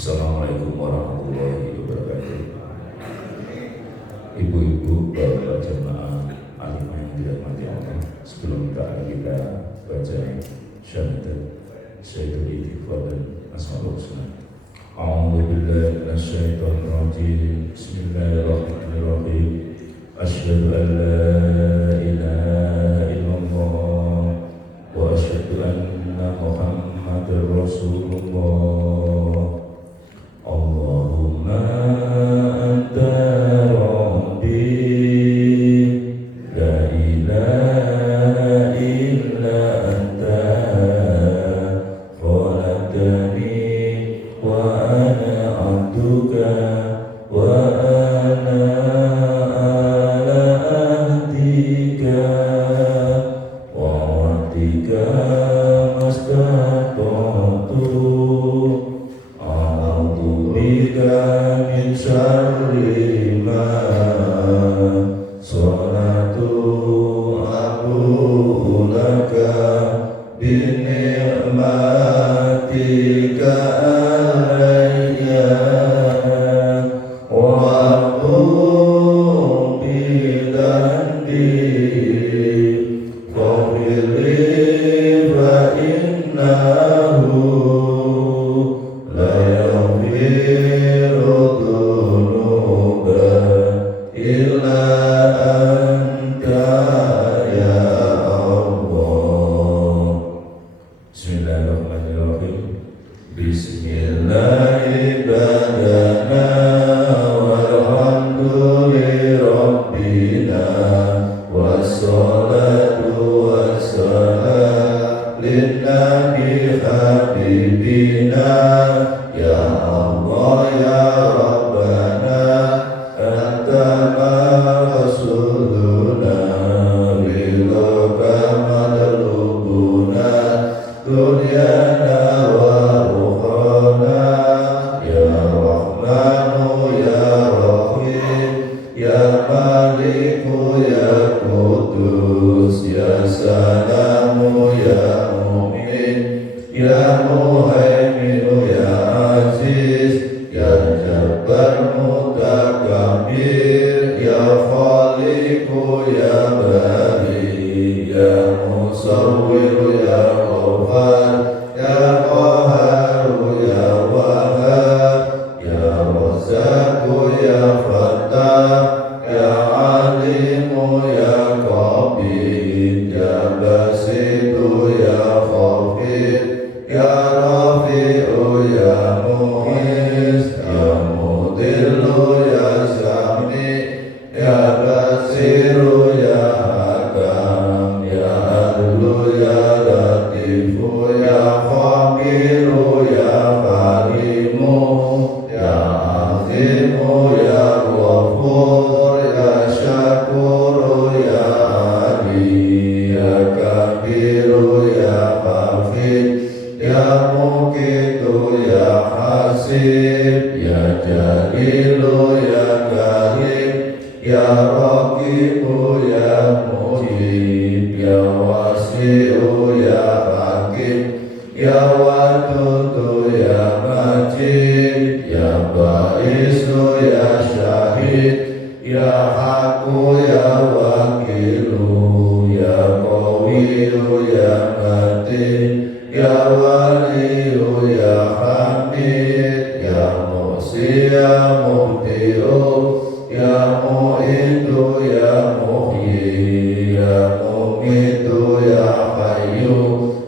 Assalamualaikum warahmatullahi wabarakatuh. Ibu-ibu, bapak jemaah alimah yang dirahmati Allah, sebelum kita baca syahadat Sayyidul Istighfar dan Asmaul Husna. A'udzu billahi minasyaitonir rajim. Bismillahirrahmanirrahim. Asyhadu an la ilaha illallah wa asyhadu anna Muhammadar Rasulullah. Allahumma anta rabbi la ilaha illa anta khalaqtani wa ana abduka wa ana ala ahdika wa wa'dika mastata'tu min syarri ma salatu abu laka bi ni'matika alayya wa bi dhanbi faghfirli fa innahu la yaghfiru dhunuba illa anta ya Allah. Bismillahirrahmanirrahim. Bismillahirrahmanirrahim. Walhamdulillahi wassalatu wassalamu linnabi habibina ya Allah ya Rabbana anta rasuluna bilaka madlubuna dunyana wa ukhana ya Rahmanu ya Rahim ya Maliku ya Qudus ya Salamu ya Mu'min ya Muhaiminu ya Aziz ya Jabbar Mutakabbir ya Khaliqu ya Bari ya Musawwir ya Ghafar ya Qaharu ya Wahhab ya Razzaqu ya Fattah ya Alimu ya Qabid ya Basitu ya Khafid ya Rafi'u ya Mu'izz ya Mudillu ya Sami ya Basiru ya Hakam ya Adlu ya Latifu ya Khabiru ya Karimu ya Azimu ya Ghafur ya Syakuru ya Ali ya Kabiru ya Hafid ya Muqitu ya Hasib ya Jalilu ya Karim ya Raqibu ya Mujib ya Wasi'u ya Hakim ya Wadudu ya Majid ya Ba'isu ya Syahid ya Haqqu ya Wakilu ya Qawiyu ya Matin ya Waliyu ya Hamid ya Muhsi ya Muhti'u ya Mu'idu ya Muhyi ya Mumitu ya Hayyu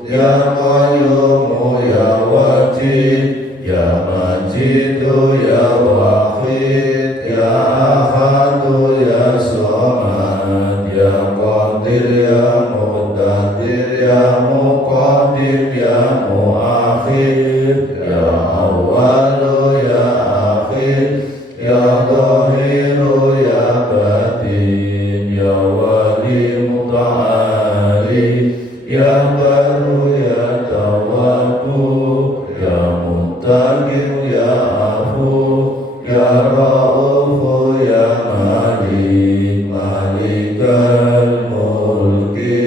ya Qayyumu ya Wajid ya Majidu ya Wahid ya Ahadu ya Samad ya Qadir ya Muqtadir ya Muqaddim ya Muakhir ya Awwalu ya Akhir ya Zahiru ya Batin ya Wali Muta'ali ya Baru ya Tawwabu ya Muttaqin ya Afu ya Ra'ufu ya Malik Malikal Mulki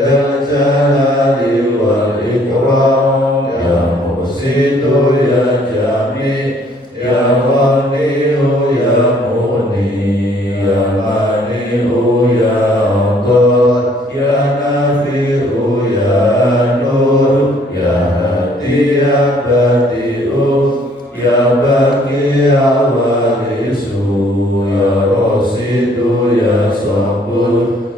Dzal Jalali wal Ikram ya Muhsidu ya Jamil ya Ghaniyu ya Muni ya Mani'u ya Allah ya Nafi'u ya Nur ya Hadi ya Badi'u ya Baqi ya Warisu ya Rasidu ya Sabur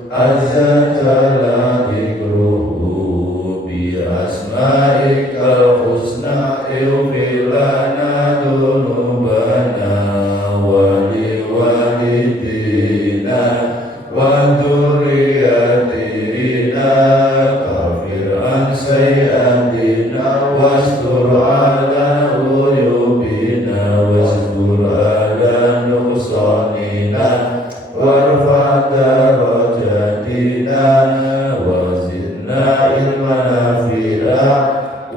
azza jalla dzikruhu bi asma'ikal husna ighfir lana dzunubana wa liwalidina wa dzurriyyatina kafir an sayyi'atina wastur ala uyubina wasbur ala nuqsanina warfa darajatina wazidna ilman nafi'a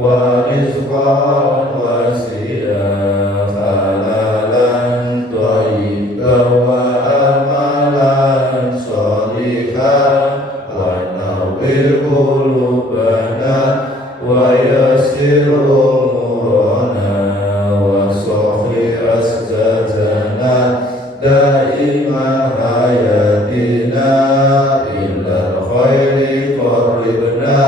wa rizqan wasi'a halalan thayyiban wa amalan sholihan wa nawwir qulubana wa yassir umurana wa sahih asjadana daiman hayatina illal khairi qarribna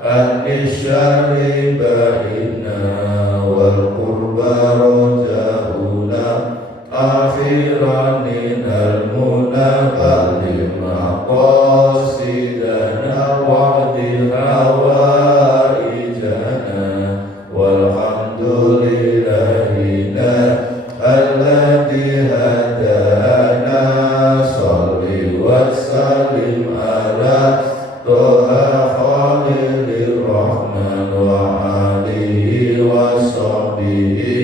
an-nisyari ba'idna wal qurba raja'una akhiran minal muna balim maqasidana wa'dil hawaijana walhamdulillahina alladhi hadana salli wa sallim ala toha khalilur rahman wa alihi wa sahbihi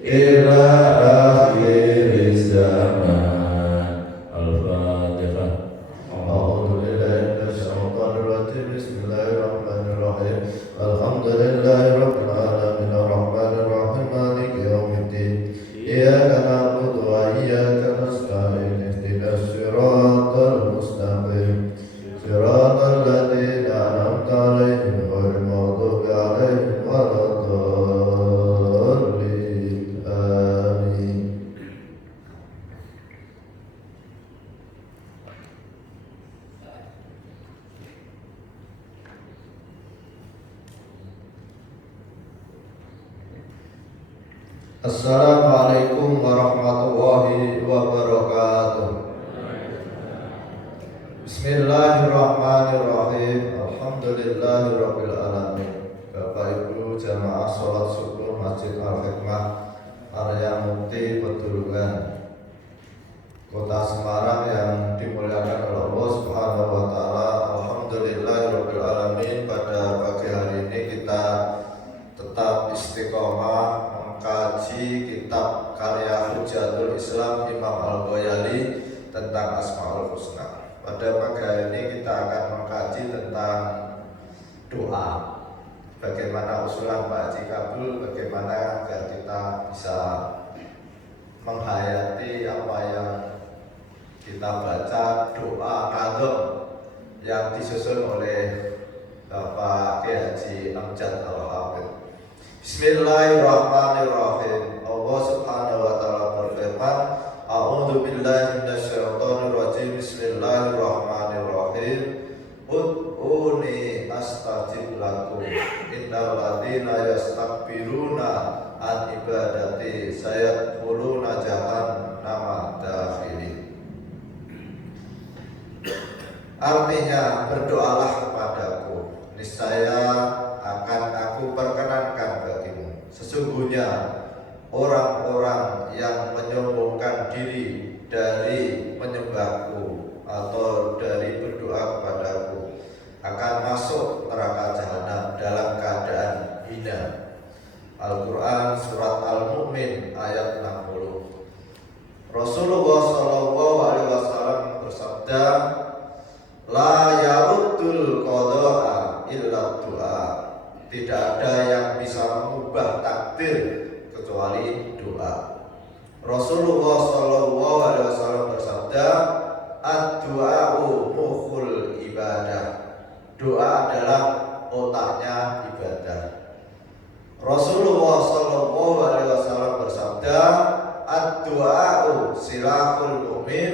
ila akhir zaman. Al-Fatihah. A'udzu billahi minasy syaithanir rajim. Bismillahirrahmanirrahim. Alhamdulillahi rabbil alamin arrahmanir rahim maliki yaumiddin. Iyyaka na'budu wa iyyaka nasta'in ihdinas siratal mustaqim siratal ladzina an'amta 'alaihim ghairil maghdubi 'alaihim waladdallin. Amin. Assalamualaikum warahmatullahi wabarakatuh. Bismillahirrahmanirrahim. Alhamdulillahirabbil alamin. Bapak Ibu jamaah salat subuh Masjid Al-Hikmah Area Mukti Pedulungan Kota Semarang yang dimuliakan oleh Allah Subhanahu wa taala. Alhamdulillahirabbil alamin. Pada pagi hari ini kita tetap istiqomah mengkaji kitab karya Hujatul Islam Imam Al-Ghazali tentang Asmaul Husna. Pada pagi hari ini kita akan mengkaji tentang doa. Bagaimana usulan Pak Haji Kabul, bagaimana agar kita bisa menghayati apa yang kita baca, doa qadha yang disusun oleh Bapak Kiai Haji Amjad Al-Hafidz. Bismillahirrahmanirrahim. Allah Subhanahu wa taala berfirman, A'udzu billahi minasyaitonir rajim. Bismillahirrahmanirrahim. Ud'uni astajib lakum. Innal ladzina yastakbiruna an ibadati sayadkhuluna jahannama dakhirin. Artinya, berdoalah kepadaku, niscaya akan aku perkenankan bagimu. Sesungguhnya orang-orang yang menyombongkan diri dari menyembahku atau dari berdoa kepadaku akan masuk neraka jahanam dalam keadaan hina. Al-Quran Surat Al-Mu'min ayat 60. Rasulullah SAW bersabda, La yaruddul qada'a illa doa. Tidak ada yang bisa mengubah takdir kecuali doa. Rasulullah SAW bersabda, ad-du'a'u mukhul ibadah. Doa adalah otaknya ibadah. Rasulullah Shallallahu Alaihi Wasallam bersabda, "Ad-du'a'u silahul mu'min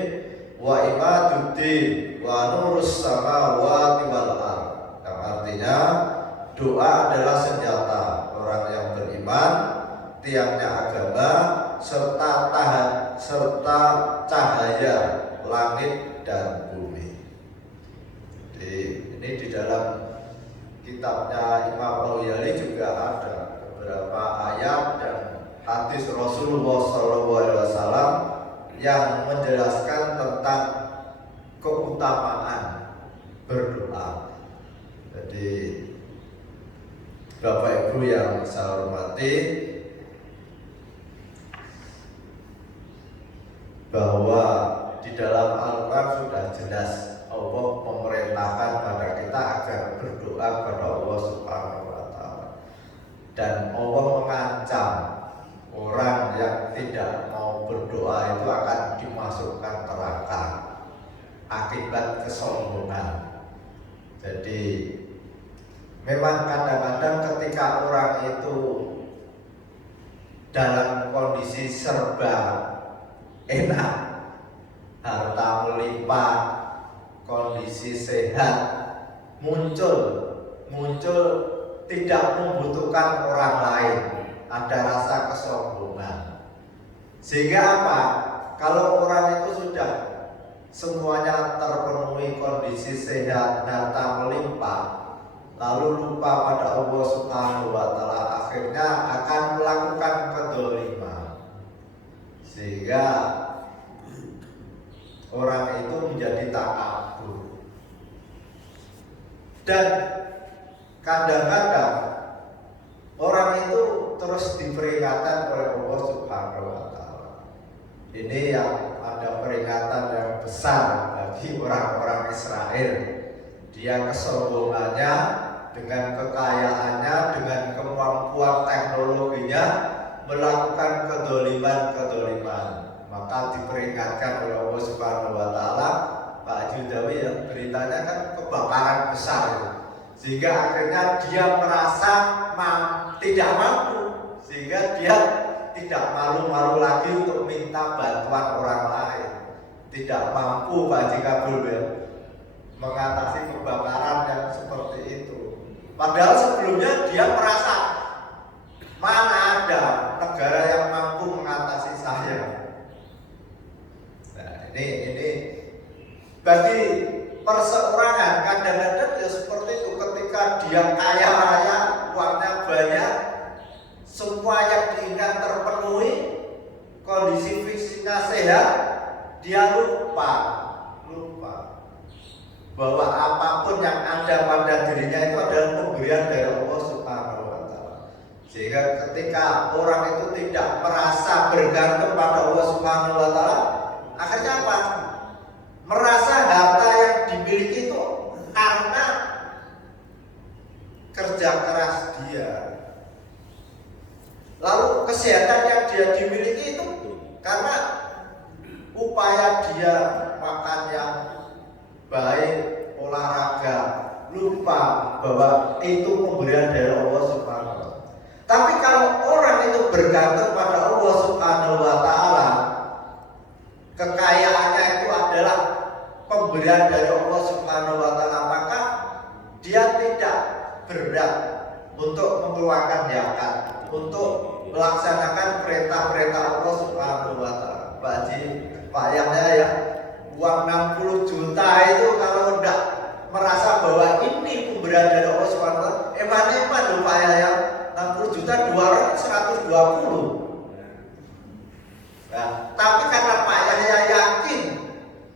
wa imaduddin wa nurus samawati wal ardh." Yang artinya doa adalah senjata orang yang beriman, tiangnya agama, serta cahaya langit dan bumi. Jadi ini di dalam kitabnya Imam Al-Ghazali juga ada beberapa ayat dan hadis Rasulullah SAW yang menjelaskan tentang keutamaan berdoa. Jadi Bapak Ibu yang saya hormati, bahwa di dalam Al-Quran sudah jelas Allah memerintahkan pada kita agar berdoa kepada Allah Subhanahu wa Ta'ala, dan Allah mengancam orang yang tidak mau berdoa itu akan dimasukkan neraka akibat kesombongan. Jadi memang kadang-kadang ketika orang itu dalam kondisi serba enak, harta melimpah, kondisi sehat, muncul tidak membutuhkan orang lain, ada rasa kesombongan. Sehingga apa? Kalau orang itu sudah semuanya terpenuhi, kondisi sehat, harta melimpah, lalu lupa pada Allah Subhanahu wa Ta'ala, akhirnya akan melakukan kedzaliman, sehingga orang itu menjadi takabur. Dan kadang-kadang orang itu terus diperingatkan oleh Allah Subhanahu wa Ta'ala. Ini yang ada peringatan yang besar bagi orang-orang Israel. Dia kesombongannya, dengan kekayaannya, dengan kemampuan teknologinya, melakukan kedzaliman. Maka diperingatkan oleh Allah Subhanahu wa Ta'ala. Pak Haji Dawi ya, beritanya kan kebakaran besar itu. Sehingga akhirnya dia merasa tidak mampu, sehingga dia tidak malu-malu lagi untuk minta bantuan orang lain. Tidak mampu Pak Haji Kabul ya, mengatasi kebakaran yang seperti itu. Padahal sebelumnya dia merasa, mana ada negara yang mampu mengatasi saya. Nah, ini bagi perseorangan kadang-kadang ya seperti itu. Ketika dia kaya raya, uangnya banyak, semua yang diinginkan terpenuhi, kondisi fisiknya sehat, dia lupa bahwa apapun yang ada pada dirinya itu adalah pemberian dari Allah Subhanahu wa Ta'ala. Sehingga ketika orang itu tidak merasa bergantung pada Allah Subhanahu wa Ta'ala, akhirnya apa? Merasa harta yang dimiliki itu karena kerja keras dia. Lalu kesehatan yang dia dimiliki itu karena upaya dia makan yang baik, olahraga, lupa bahwa itu pemberian dari Allah Subhanahu wa Ta'ala. Tapi kalau orang itu bergantung pada Allah Subhanahu wa Ta'ala, kekayaannya itu adalah pemberian dari Allah Subhanahu wa Ta'ala, maka dia tidak berat untuk mengeluarkan zakat, untuk melaksanakan perintah-perintah Allah Subhanahu wa Ta'ala. Pak Haji, Pak Yahya ya, uang 60 juta itu kalau tidak merasa bahwa ini pemberian dari Allah Subhanahu wa Ta'ala, eman loh Pak Yahya, 60 juta 120. Nah, tapi karena Pak Yahya yakin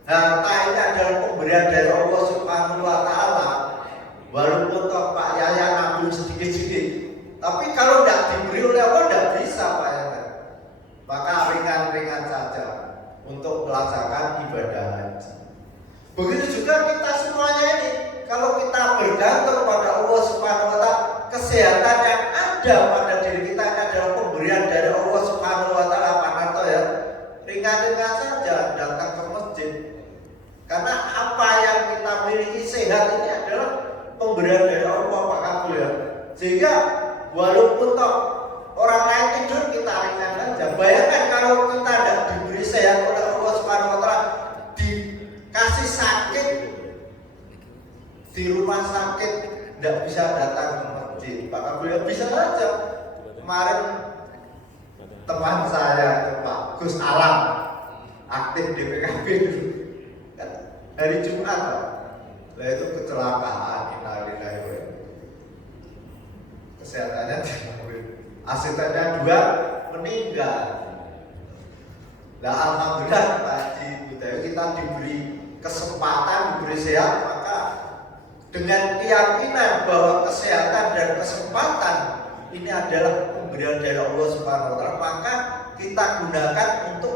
harta ini adalah pemberian dari Allah Subhanahu wa Ta'ala, walaupun toh Pak Yahya nabung sedikit-sedikit, tapi kalau tidak diberi oleh Allah tidak bisa Pak Yahya. Maka ringan-ringan saja untuk melaksanakan ibadah haji. Begitu juga kita semuanya ini, kalau kita bergantung pada Allah Subhanahu wa Ta'ala, kesehatan yang ada pada diri kita ini adalah pemberian dari Allah Subhanahu wa Ta'ala. Pak Narto ya, ringan-ringan saja datang ke masjid, karena apa yang kita miliki sehat ini adalah pemberian dari Allah Pak Kabul ya. Sehingga walaupun toh tidak bisa datang ke masjid. Pak Kabul ya bisa saja. Kemarin teman saya Pak Gus Alam aktif di PKB dulu kan hari Jumat Pak. Lah itu kecelakaan innalillahi. Kesehatannya diambil. Asistennya 2 meninggal. Nah alhamdulillah Pak Haji Budayu kita diberi kesempatan, diberi sehat, maka dengan keyakinan bahwa kesehatan dan kesempatan ini adalah pemberian dari Allah Subhanahu wa taala, maka kita gunakan untuk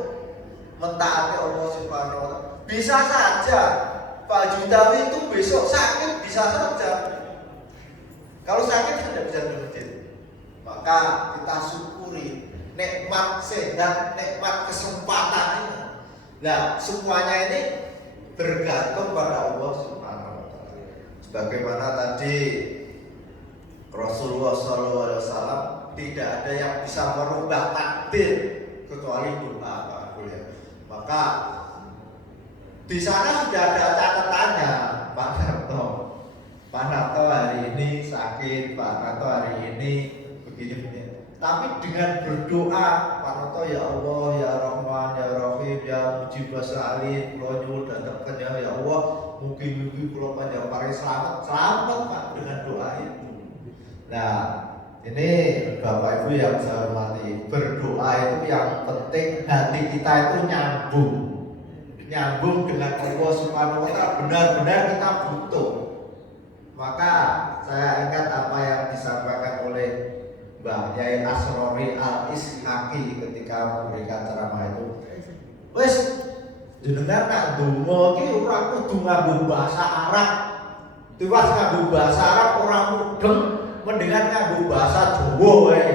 mentaati Allah Subhanahu wa taala. Bisa saja Pak Haji Budayu itu besok sakit, bisa saja. Kalau sakit tidak bisa berhenti. Maka kita syukuri nikmat sehat, nikmat kesempatan ini. Nah, semuanya ini bergantung pada Allah Subhanahu wa taala. Sebagaimana tadi Rasulullah SAW tidak ada yang bisa merubah takdir kecuali doa, Pak ya. Maka di sana sudah ada catatannya, Pak Narto. Pak Narto hari ini sakit, Pak Narto hari ini begini. Tapi dengan berdoa, Pak Narto ya Allah, ya Rahman, ya Rahim, ya Mujibah Sa'alin, kula nyuwun datang ya Allah, mugi-mugi kula panjenengan selamat Pak dengan doa itu. Nah, ini Bapak Ibu yang saya hormati, berdoa itu yang penting hati kita itu nyambung dengan Allah Subhanahu wa taala, benar-benar kita butuh. Maka saya ingat apa yang disampaikan oleh Mbah Yai Asrori Al-Ishaqi ketika memberikan ceramah itu. Wes jenengan nak donga iki ora kudu nganggo bahasa Arab. Tiwas nganggo bahasa Arab ora mudeng, mendingan nganggo bahasa Jawa wae.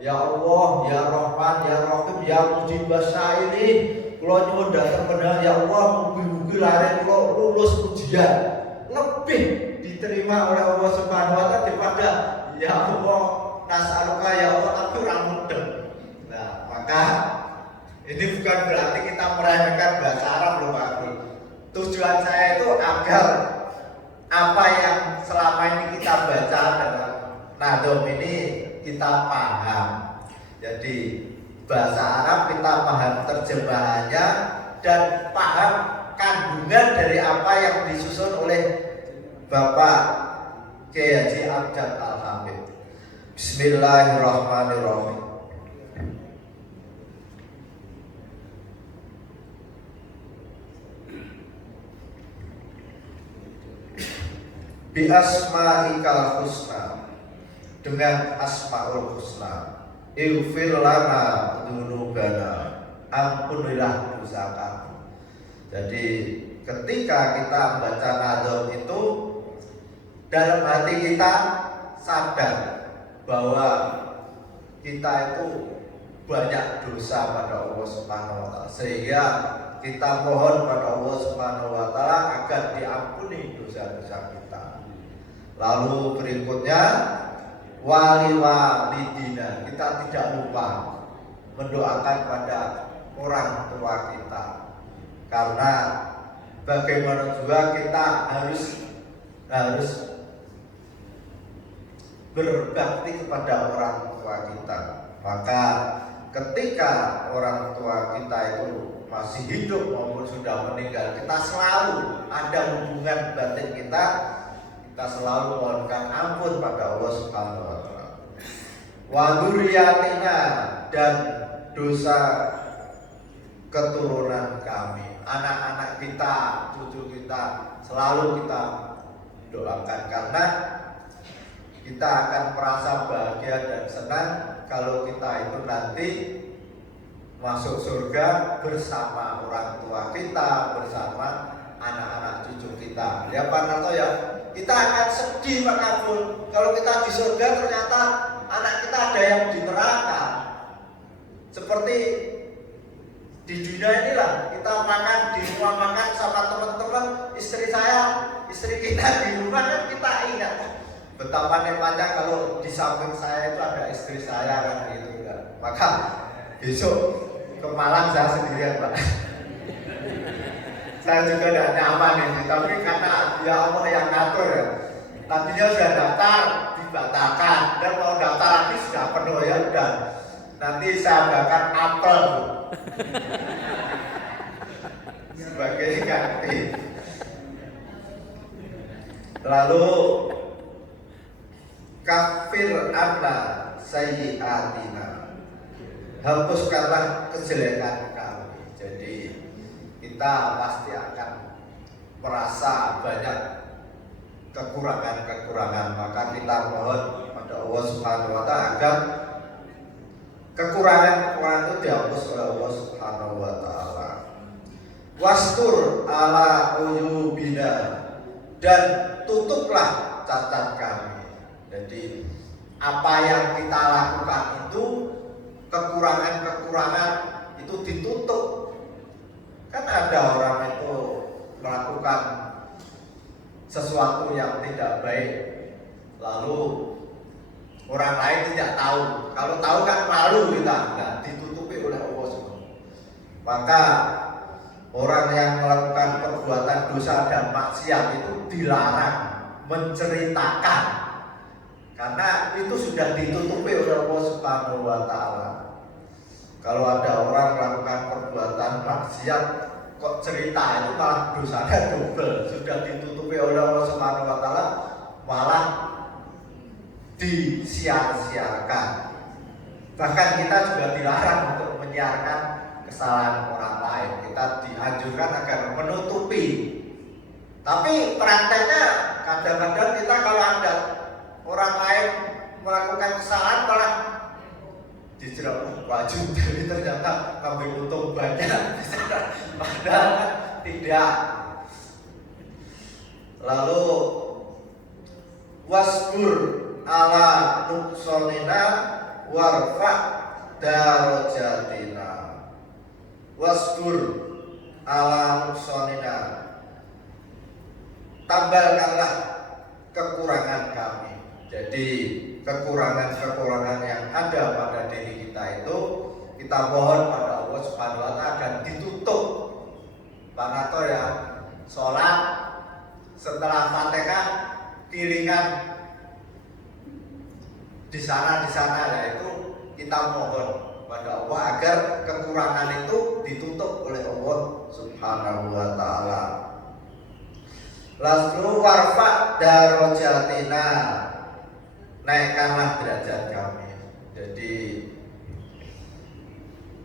Ya Allah, ya Rahman, ya Rahim, ya Mujibah Sa'ilin. Kula nyuwun dhateng panjenengan ya Allah, mugi-mugi lare kula lulus ujian. Lebih diterima oleh Allah Subhanahu wa taala daripada ya Allah nas'aluka ya Allah tapi orang mudeng. Nah, maka ini bukan berarti kita meremehkan bahasa Arab loh Pak. Tujuan saya itu agar apa yang selama ini kita baca dalam Nadom ini kita paham. Jadi bahasa Arab kita paham terjemahannya dan paham kandungan dari apa yang disusun oleh Bapak Kiai Haji Amjad Al-Hamid. Bismillahirrahmanirrahim. Bi asma'ikal husna, dengan asmaul husna, ighfir lana dzunubana, ampunilah dosa kami. Jadi ketika kita membaca Nadom itu dalam hati kita sadar bahwa kita itu banyak dosa pada Allah Subhanahu wa taala, sehingga kita mohon pada Allah Subhanahu wa taala agar diampuni dosa-dosa kita. Lalu berikutnya wali walidina, kita tidak lupa mendoakan pada orang tua kita, karena bagaimana juga kita harus berbakti kepada orang tua kita. Maka ketika orang tua kita itu masih hidup maupun sudah meninggal, kita selalu ada hubungan batin kita selalu mohonkan ampun pada Allah Subhanahu wa taala. Wa dzurriyyatina, dan dosa keturunan kami, anak-anak kita, cucu kita, selalu kita doakan, karena kita akan merasa bahagia dan senang kalau kita itu nanti masuk surga bersama orang tua kita, bersama anak-anak cucu kita. Ya Pak Narto ya, kita akan sedih Pak Kabul kalau kita di surga ternyata anak kita ada yang di neraka. Seperti di dunia inilah, kita makan di rumah makan sama teman-teman, istri kita di rumah kan kita ingat betapa nikmatnya kalau di samping saya itu ada istri saya kan gitu kan. Maka besok ke Malang saya sendirian Pak. Saya juga tidak nyaman ini, tapi karena ya Allah yang ngatur ya. tadinya sudah daftar dibatalkan dan mau daftar lagi sudah penuh ya udah nanti saya bahkan apel sebagai ganti. Lalu kafir anna sayyiatina, hapuskanlah kejelekan kami. Jadi kita pasti akan merasa banyak kekurangan-kekurangan, maka kita mohon pada Allah Subhanahu wa taala agar kekurangan-kekurangan itu dihapus oleh Allah Subhanahu wa taala. Wastur ala uyubina, dan tutuplah cacat kami. Jadi apa yang kita lakukan itu kekurangan-kekurangan itu ditutup. Kan ada orang itu melakukan sesuatu yang tidak baik, lalu orang lain tidak tahu. Kalau tahu kan malu kita, nah, ditutupi oleh Allah SWT. Maka orang yang melakukan perbuatan dosa dan maksiat itu dilarang menceritakan, karena itu sudah ditutupi oleh Allah Subhanahu wa taala. Kalau ada orang melakukan perbuatan maksiat kok cerita, itu malah dosanya double, sudah ditutupi oleh Allah Subhanahu wa taala, malah disia-siakan. Bahkan kita juga dilarang untuk menyiarkan kesalahan orang lain. Kita dianjurkan agar menutupi. Tapi prakteknya kadang-kadang kita kalau ada orang lain melakukan kesalahan malah dijerat baju, jadi ternyata ngambil untung banyak. Padahal tidak. Lalu wasbur ala nuqsanina warfa darajatina. Wasbur ala nuqsanina, tambalkanlah kekurangan kami. Jadi kekurangan-kekurangan yang ada pada diri kita itu kita mohon pada Allah Subhanahu wa taala dan ditutup. Karena toh ya sholat setelah Fatihah kiringan di sana ya, itu kita mohon pada Allah agar kekurangan itu ditutup oleh Allah Subhanahu wa taala. Lalu warfa darajatina, naikkanlah derajat kami. Jadi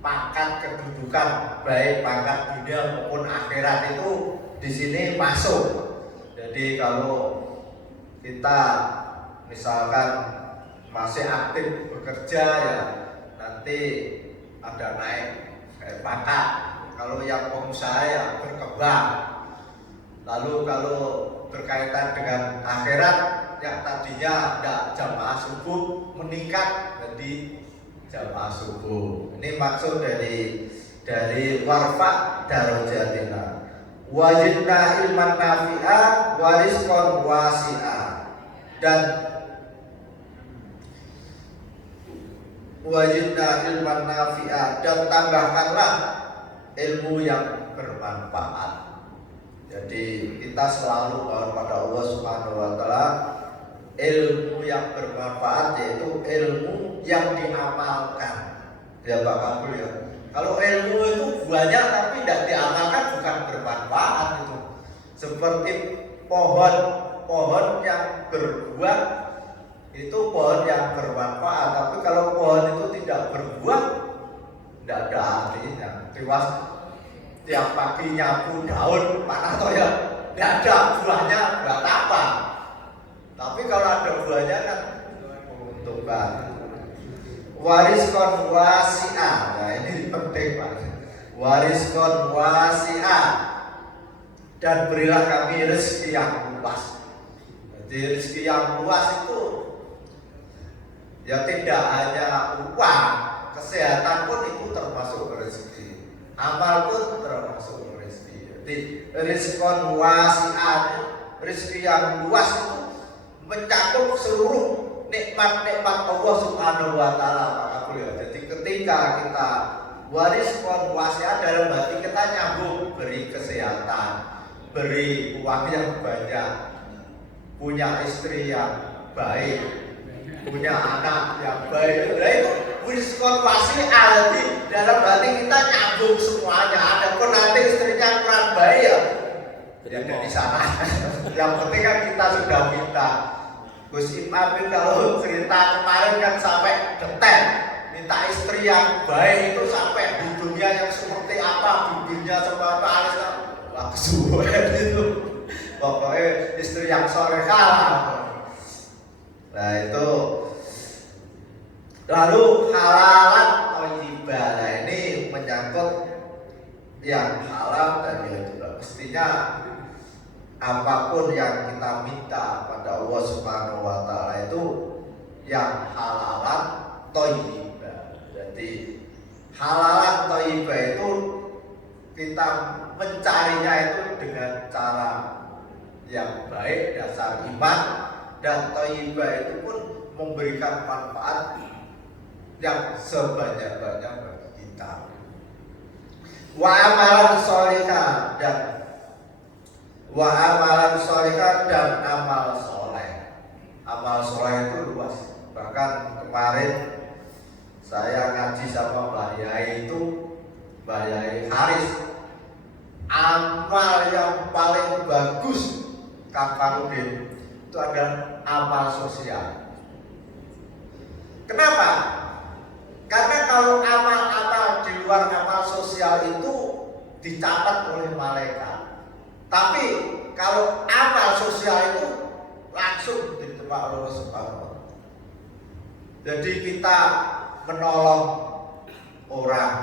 pangkat kedudukan baik pangkat dunia maupun akhirat itu di sini masuk. Jadi kalau kita misalkan masih aktif bekerja ya nanti ada naik pangkat. Kalau yang pengusaha ya berkembang. Lalu kalau berkaitan dengan akhirat yang tadinya tidak jamaah subuh meningkat jadi jamaah subuh. Ini maksud dari warfa darajatina. Wajidna ilman nafi'a warizqan wasi'a, dan wajidna ilman nafi'a, dan tambahkanlah ilmu yang bermanfaat. Jadi kita selalu mohon pada Allah Subhanahu wa taala ilmu yang bermanfaat, yaitu ilmu yang diamalkan. Ya Pak Kabul ya. Kalau ilmu itu banyak tapi tidak diamalkan bukan bermanfaat itu. Seperti pohon yang berbuah itu pohon yang bermanfaat, tapi kalau pohon itu tidak berbuah tidak ada artinya. Tiwas tiap pagi nyapu daun mana toh ya tidak ada buahnya buat apa. Tapi kalau ada buahnya kan menguntungkan. Warizqan wasi'a, nah ini penting Pak. Warizqan wasi'a, dan berilah kami rezeki yang luas. Jadi rezeki yang luas itu ya tidak hanya uang, kesehatan pun itu termasuk rezeki. Amal pun termasuk rezeki. Jadi rizqan wasi'an, rezeki yang luas itu mencakup seluruh nikmat-nikmat Allah Subhanahu wa taala. Jadi ketika kita warizqan wasi'an, dalam hati kita nyambung, beri kesehatan, beri uang yang banyak, punya istri yang baik, punya anak yang baik. Nah itu konsentrasi alti dalam hati kita nyambung semuanya. Ada pun nanti istrinya kurang baik ya ada di sana. Yang penting kan kita sudah minta. Gus Imam kalau cerita kemarin kan sampai detail minta istri yang baik itu sampai hidungnya yang seperti apa, bibirnya seperti apa, alisnya langsung itu. Pokoknya istri yang solehah. Nah itu. Lalu halalan thayyibah. Nah ini menyangkut yang halal dan yang juga mestinya apapun yang kita minta pada Allah Subhanahu wa taala itu yang halalan thayyibah. Jadi halalan thayyibah itu kita mencarinya itu dengan cara yang baik, dasar iman, dan thayyibah itu pun memberikan manfaat yang sebanyak-banyak bagi kita. Wa amalan sholihah dan amal soleh. Amal soleh itu luas. Bahkan kemarin saya ngaji sama Mbak Yai itu, Mbak Yai Haris, amal yang paling bagus Kang Farudin itu adalah amal sosial. Kenapa? Karena kalau amal-amal di luar amal sosial itu dicatat oleh malaikat. Tapi kalau amal sosial itu langsung diterima Allah Subhanahu wa taala. Jadi kita menolong orang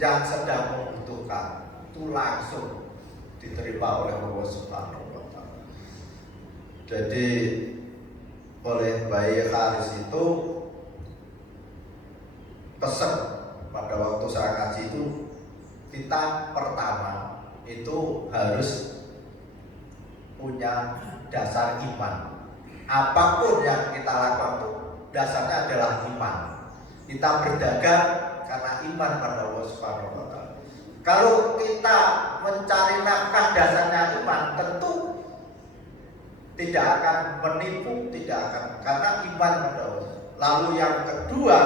yang sedang membutuhkan itu langsung diterima oleh Allah Subhanahu wa taala. Jadi oleh Bayi Haris itu pesan pada waktu saya ngaji itu, kita pertama itu harus punya dasar iman. Apapun yang kita lakukan itu dasarnya adalah iman. Kita berdagang karena iman pada Allah Subhanahu wa taala. Kalau kita mencari nafkah dasarnya iman, tentu tidak akan menipu, tidak akan, karena iman pada Allah. Lalu yang kedua,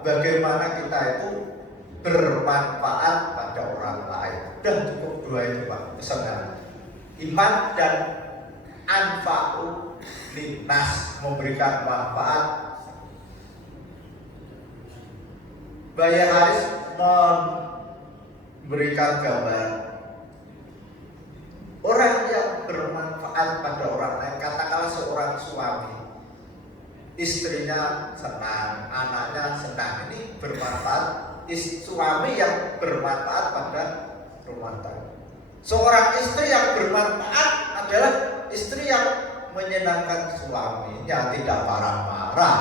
bagaimana kita itu bermanfaat pada orang lain. Dan cukup dua itu Pak pesannya. Iman dan anfa'u linnas, memberikan manfaat. Bayi Haris memberikan gambar orang yang bermanfaat pada orang lain. Katakanlah seorang suami, istrinya senang, anaknya senang, ini bermanfaat. Suami yang bermanfaat pada rumah tangga. Seorang istri yang bermanfaat adalah istri yang menyenangkan suaminya, tidak marah-marah.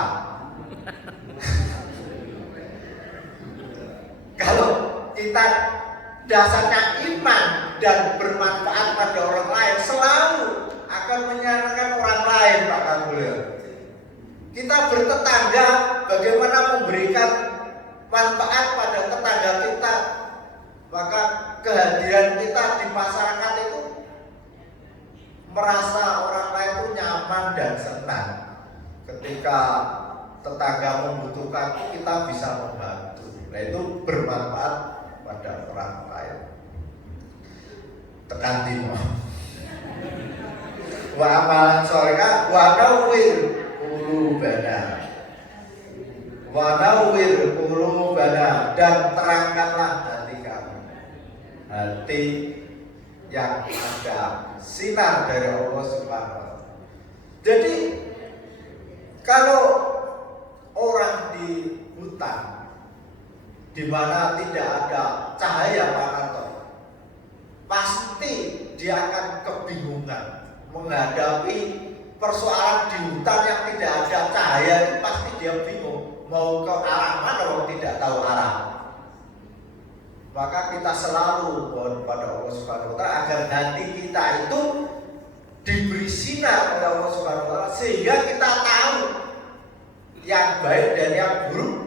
Kalau kita dasarnya iman dan bermanfaat pada orang lain, selalu akan menyenangkan orang lain, Pak Kangul. Kita bertetangga, bagaimana memberikan manfaat pada tetangga kita, maka kehadiran kita di masyarakat itu merasa orang lain itu nyaman dan senang. Ketika tetangga membutuhkan, kita bisa membantu. Nah itu bermanfaat pada orang lain. Tekan timo. Wa amalan sholihah wa nawwir qulubana. Wa nawwir qulubana, dan terangkanlah hati kami. Hati yang ada sinar dari Allah Subhanahu wa taala. Jadi kalau orang di hutan di mana tidak ada cahaya matahari, pasti dia akan kebingungan menghadapi persoalan di hutan yang tidak ada cahaya. Itu pasti dia bingung mau ke arah mana kalau tidak tahu arah. Maka kita selalu mohon pada Allah Subhanahu wa taala agar hati kita itu diberi sinar oleh Allah Subhanahu wa taala sehingga kita tahu yang baik dan yang buruk.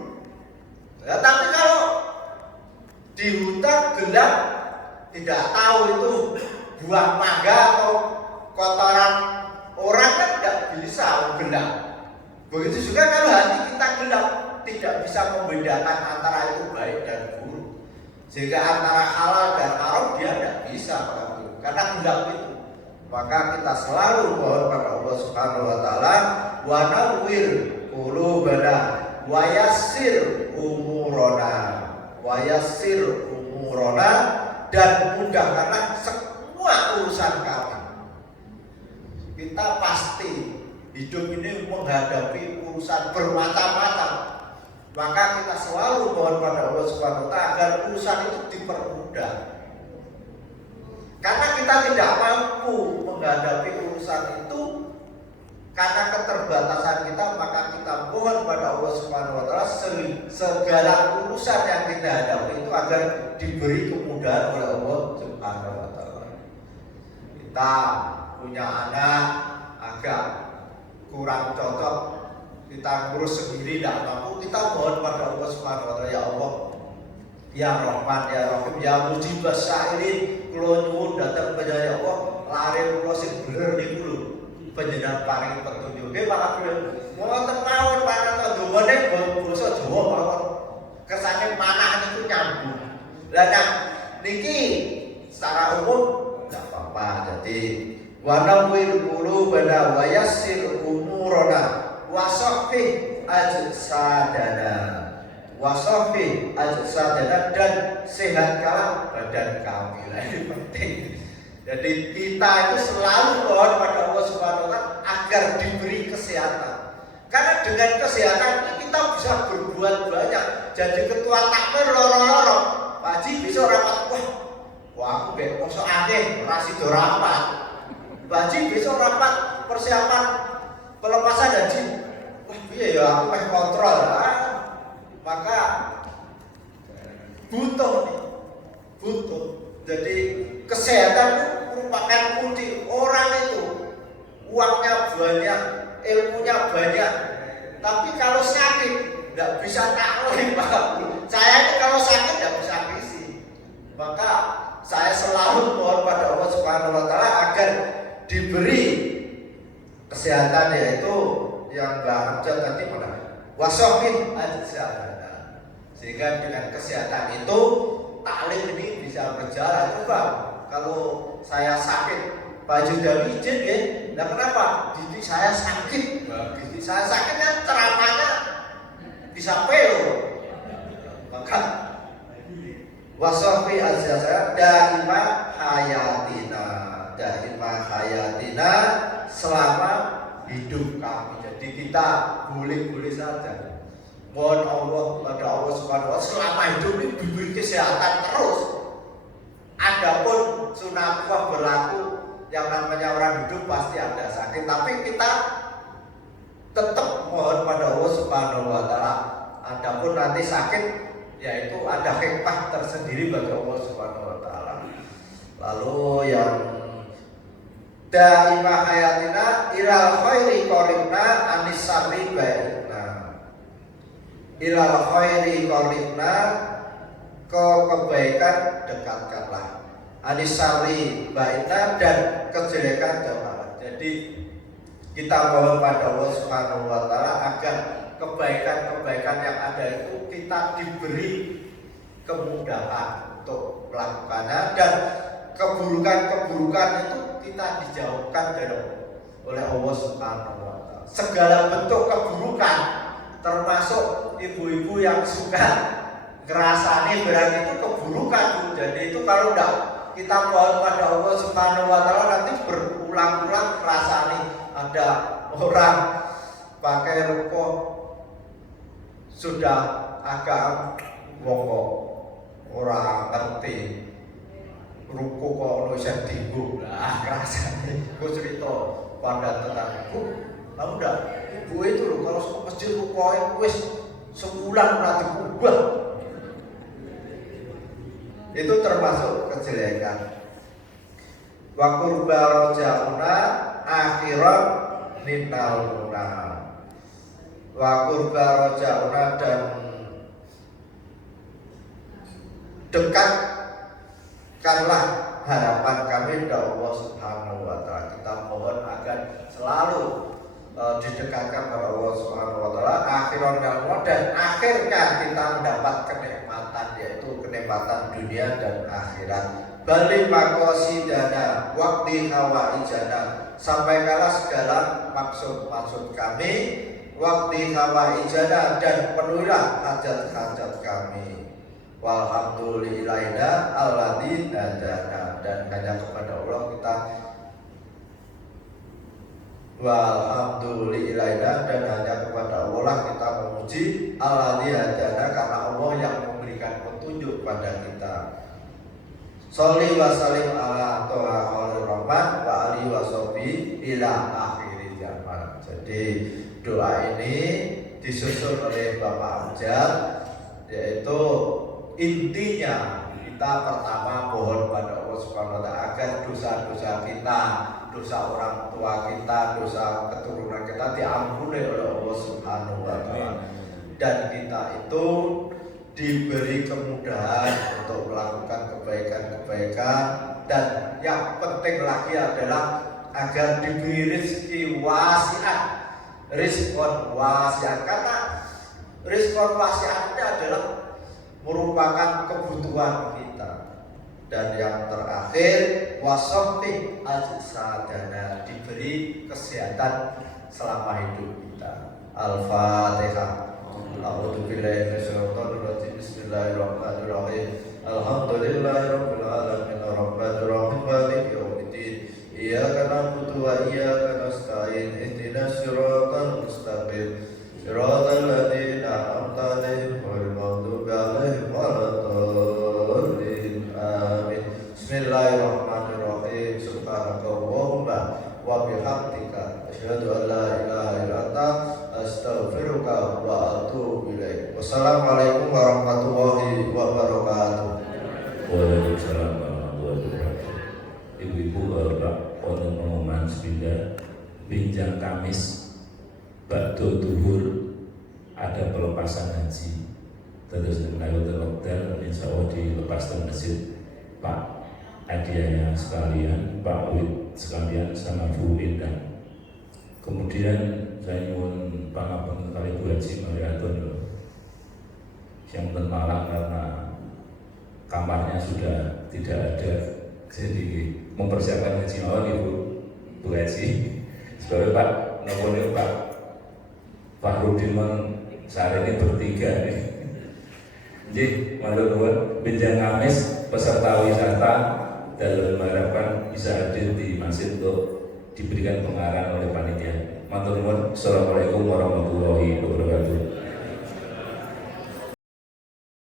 Nah, tapi kalau di hutan gelap, tidak tahu itu buah mangga atau kotoran orang kan tidak bisa gelap. Begitu juga kalau hati kita gelap, tidak bisa membedakan antara itu baik dan buruk. Sehingga antara halal dan haram dia tidak bisa karena gelap itu. Maka kita selalu mohon pada Allah Subhanahu wa taala, wa nawwir qulubana wa yassir umurona dan mudahkanlah semua urusan kami. Kita pasti hidup ini menghadapi urusan bermacam-macam. Maka kita selalu mohon pada Allah Subhanahu wa taala agar urusan itu dipermudah. Karena kita tidak mampu menghadapi urusan itu karena keterbatasan kita, maka kita mohon pada Allah Subhanahu wa taala segala urusan yang kita hadapi itu agar diberi kemudahan oleh Allah Subhanahu wa taala. Kita punya anak agak kurang cocok, kita ngurus sendiri tidak mampu, kita mohon pada Allah Subhanahu wa taala, ya Allah, ya Rahman, ya Rahim, ya Mujibas Sa'ilin, kula nyuwun datang panjenengan ya Allah, lare kula sing bener niku lho, panjenengan paring petunjuk. Nggih Pak Abdul, wonten mawon panen ndongane basa Jawa mawon. Kersane manah niku nyambung. Lah nah niki secara umum enggak apa-apa. Jadi wa nawwir qulubana wa yassir umurana wa sahih ajsadana. Wasofi ajsadana dan sehatkanlah badan kami. Ini penting. Jadi kita itu selalu mohon pada Allah Subhanahu wa taala agar diberi kesehatan. Karena dengan kesehatan ini kita bisa berbuat banyak. Jadi ketua takmir loro-loro, Pak Haji besok rapat. Wah aku kayak kosok aneh, rasido rapat. Pak Haji besok rapat persiapan pelepasan haji. Wah iya ya aku pengen kontrol. Maka butuh. Jadi kesehatan merupakan kunci. Orang itu uangnya banyak, ilmunya banyak, tapi kalau sakit nggak bisa taklim, Pak. Saya ini kalau sakit nggak bisa visi. Maka saya selalu mohon pada Allah Subhanahu wa taala agar diberi kesehatan, yaitu yang Mbak Hamzah tadi pada wasohin aja. Sehingga dengan kesehatan itu taklim ini bisa berjalan. Coba kalau saya sakit, Pak Judawi izin ya. Nah kenapa? Gigi saya sakit. Nah, gigi saya sakit kan ceramahnya bisa pelo. Maka wasofi aja saya daima hayatina selama hidup kami. Jadi kita boleh-boleh saja. Mohon Allah pada Allah Subhanahu wa taala selama hidup ini diberi kesehatan terus. Adapun sunatullah berlaku, yang namanya orang hidup pasti ada sakit, tapi kita tetap mohon pada Allah Subhanahu wa taala. Adapun nanti sakit, yaitu ada hikmah tersendiri bagi Allah Subhanahu wa taala. Lalu yang daimah hayatina ilal khairi qaribna anis sarri baina. Ilal khairi qaribna, ke kebaikan dekatkanlah. Anisari baina, dan kejelekan jauhkanlah. Jadi kita mohon pada Allah Subhanahu wa taala agar kebaikan-kebaikan yang ada itu kita diberi kemudahan untuk melakukannya, dan keburukan-keburukan itu kita dijauhkan oleh Allah Subhanahu wa taala. Segala bentuk keburukan, termasuk ibu-ibu yang suka ngerasani berarti itu keburukan. Jadi itu kalau enggak kita mohon pada Allah Subhanahu wa taala, nanti berulang-ulang ngerasani. Ada orang pakai rokok sudah agak monggo orang ngerti rokok kok ono iso dienggo. Lah ngerasani. Gue cerita pada tetanggaku, kamu enggak, ibu itu loh kalau ke masjid rokoknya wis sebulan berarti kubah. Itu termasuk kejelekan. Wa qurba rojauna akhirat ninal muna. Wa qurba rojauna, dan dekatkanlah harapan kami kepada Allah Subhanahu wa taala. Kita mohon agar selalu didekatkan kepada Allah Subhanahu wa taala akhiran dan akhirnya kita mendapat kenikmatan, yaitu kenikmatan dunia dan akhirat. Bali maqasidana waqti hawaijana, sampaikanlah segala maksud kami, waqti hawaijana, dan penuhilah hajat-hajat kami. Walhamdulillahina alladzi hadana, dan hanya kepada Allah kita walhamdulillahina, dan hanya kepada Allah kita memuji alladzi hadana, karena Allah yang memberikan petunjuk pada kita. Sholli wa sallim ala toha khalil rahman wa alihi wa sahbihi ila akhir zaman. Jadi doa ini disusun oleh Bapak Amjad, yaitu intinya kita pertama mohon pada Allah Subhanahu wa taala agar dosa-dosa kita, dosa orang tua kita, dosa keturunan kita diampuni oleh Allah Subhanahu wa taala, dan kita itu diberi kemudahan untuk melakukan kebaikan-kebaikan, dan yang penting lagi adalah agar diberi rezeki wasiat, rizqon wasiat, karena rizqon wasiat ini adalah merupakan kebutuhan kita. Dan yang terakhir wasofih ajsadana, diberi kesehatan selama hidup kita. Al-Fatihah. A'udzu billahi minasyaitonir rajim. Bismillahirrahmanirrahim. Alhamdulillahirabbil alamin arrahmanir rahim maliki yaumiddin. Iyyaka na'budu wa iyyaka nasta'in. Ihdinas siratal mustaqim. Siratal ladzina an'amta 'alaihim ghairil maghdubi 'alaihim waladdallin. Amin. Bismillahirrahmanirrahim. Subhanakallahumma wa bihamdika asyhadu an la ilaha illa anta astaghfiruka wa atubu ilaik. Wassalamualaikum warahmatullahi wabarakatuh. Waalaikumsalam warahmatullahi wabarakatuh. Ibu-ibu, bapak, untuk pengumuman sepindah pinjam Kamis bakdo duhur ada pelepasan haji. Terus menaikkan hotel, insya Allah dilepas ke masjid Pak hadiahnya sekalian, Pak Wid sekalian sama Bu Indah. Kemudian saya nyuwun pangabeng kali Bu Haji Mariatun yang bermalang karena kamarnya sudah tidak ada, jadi mempersiapkan haji mawon Ibu Bu Haji. Sebagai Pak nomornya Pak Fahrudin saat ini bertiga nih. Jadi matur nuwun pinjam Kamis peserta wisata dan mengharapkan bisa hadir di masjid untuk diberikan pengarahan oleh panitia. Matur nuwun. Assalamualaikum warahmatullahi wabarakatuh.